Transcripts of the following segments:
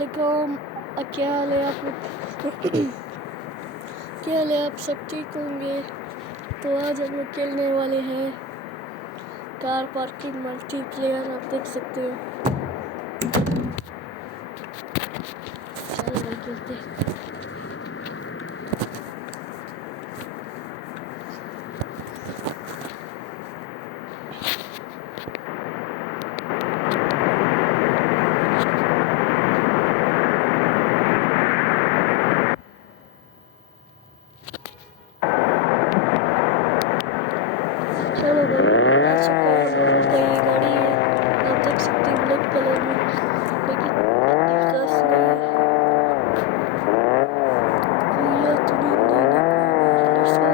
वालेकुम। क्या हाल है आप क्या हाल है? आप सब ठीक होंगे? तो आज हम लोग खेलने वाले हैं कार पार्किंग मल्टीप्लेयर। आप देख सकते हो। चलो भाई खेलते हैं। चलो भाई आ चुके हैं हम लोगों का ये गाड़ी है। आप देख सकते हैं ब्लैक कलर में, लेकिन इतनी खास नहीं है। भैया तुम्हें नहीं निकलेगा। Let's go.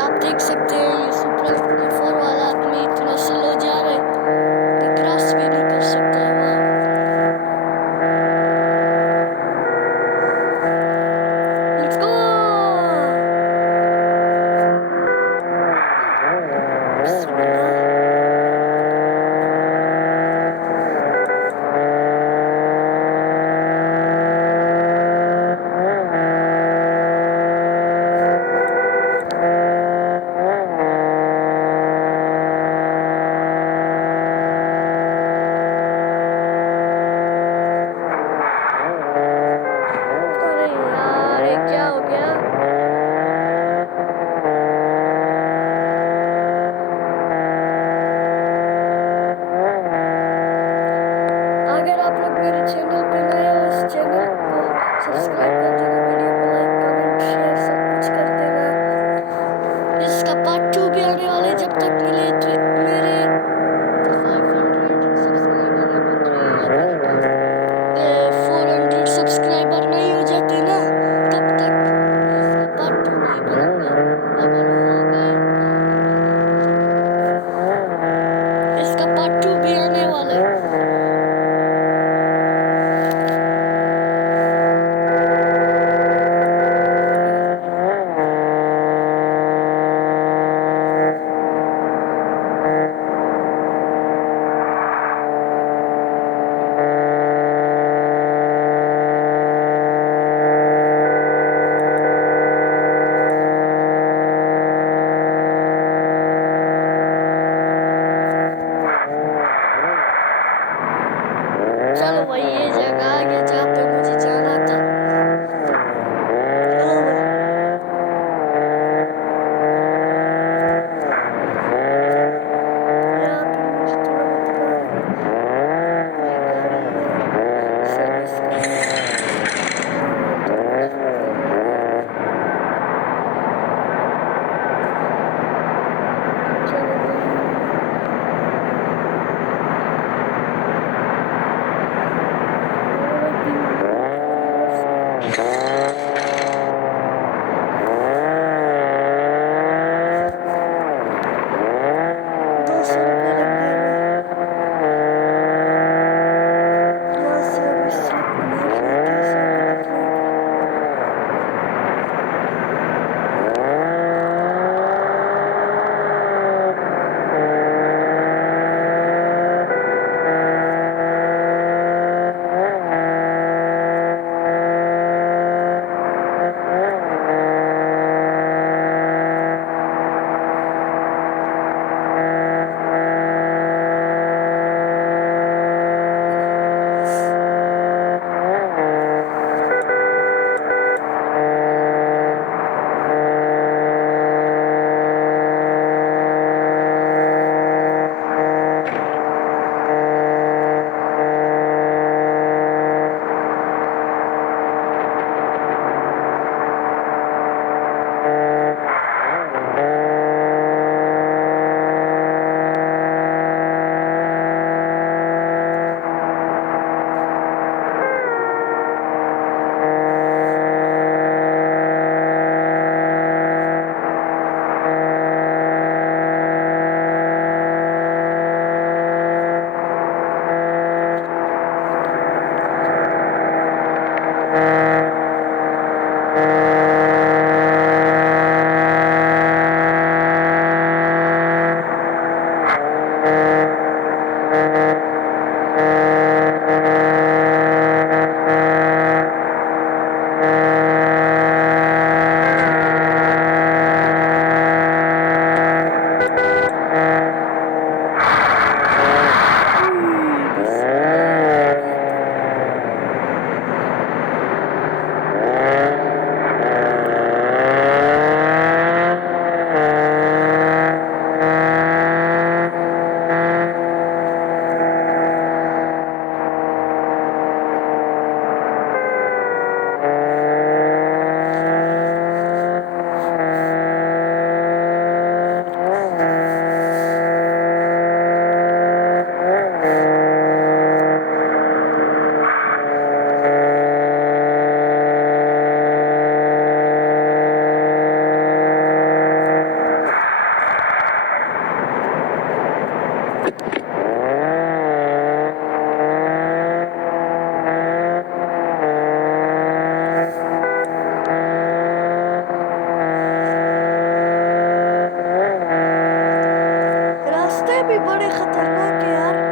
आप देख सकते हैं ये सुप्रा की 4 वाला आदमी इतना स्लो जा रहा है कि क्रॉस भी नहीं कर सकता है। वाह, लेट्स गो। अरे यार ये क्या हो गया? अगर आप लोग मेरे चैनल पे नए हो, इस चैनल को सब्सक्राइब कर देना, वीडियो को लाइक कमेंट शेयर सब कुछ कर देना। इसका पार्ट 2 भी आने वाला है। जब तक मेरे 500 सब्सक्राइबर अगर 400 सब्सक्राइबर नहीं हो जाते ना, तब तक इसका पार्ट 2 नहीं बनाऊंगा। अगर हो गए तो इसका पार्ट 2 भी आने वाला है। रास्ते भी बड़े खतरनाक है यार।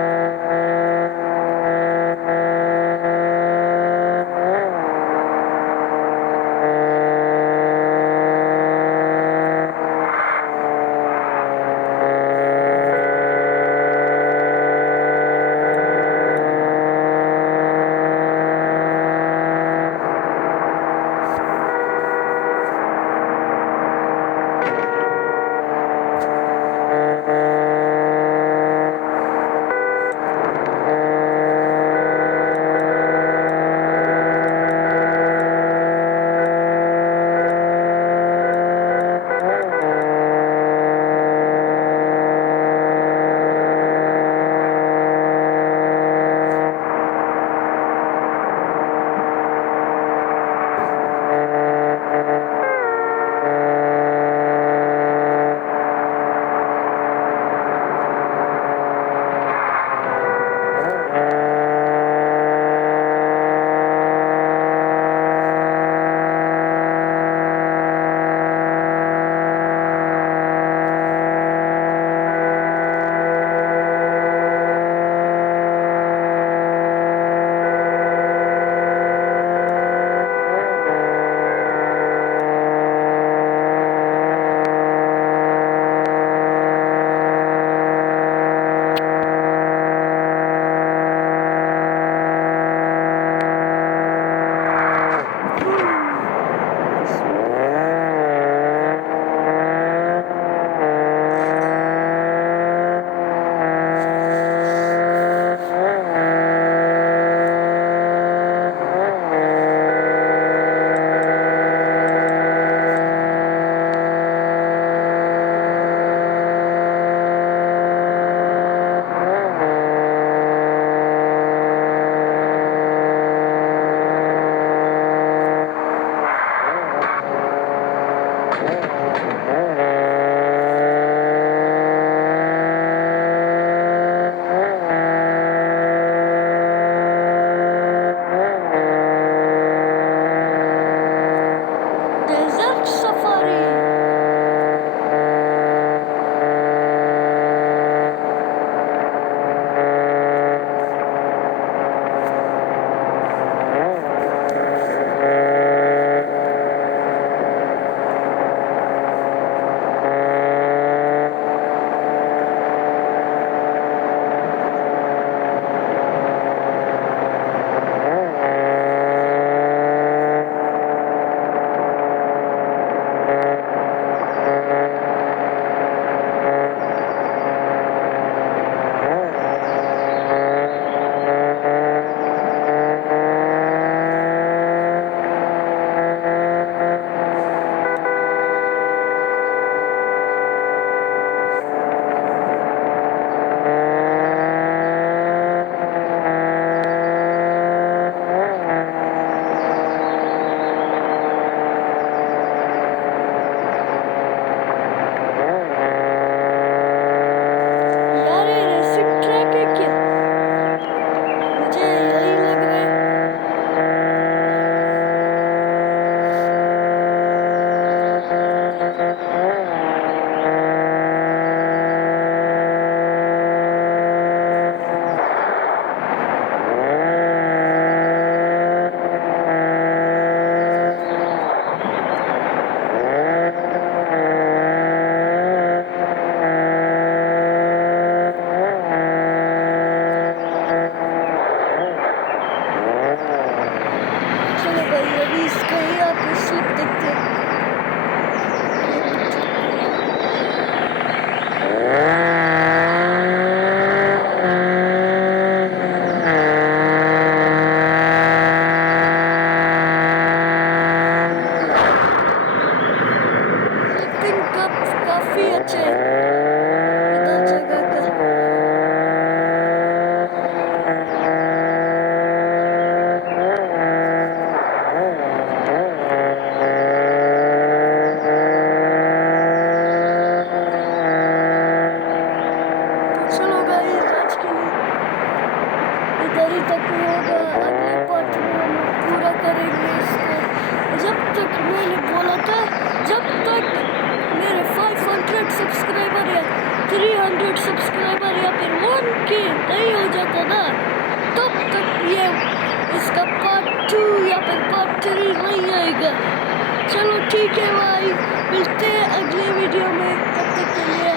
तक होगा अगले पार्ट में हम पूरा करेंगे इसको। जब तक मैंने बोला था, जब तक मेरे 500 सब्सक्राइबर या 300 सब्सक्राइबर या फिर 1K नहीं हो जाता ना, तब तक ये इसका पार्ट 2 या फिर पार्ट 3 नहीं आएगा। चलो ठीक है भाई, मिलते हैं अगले वीडियो में, तब तक के लिए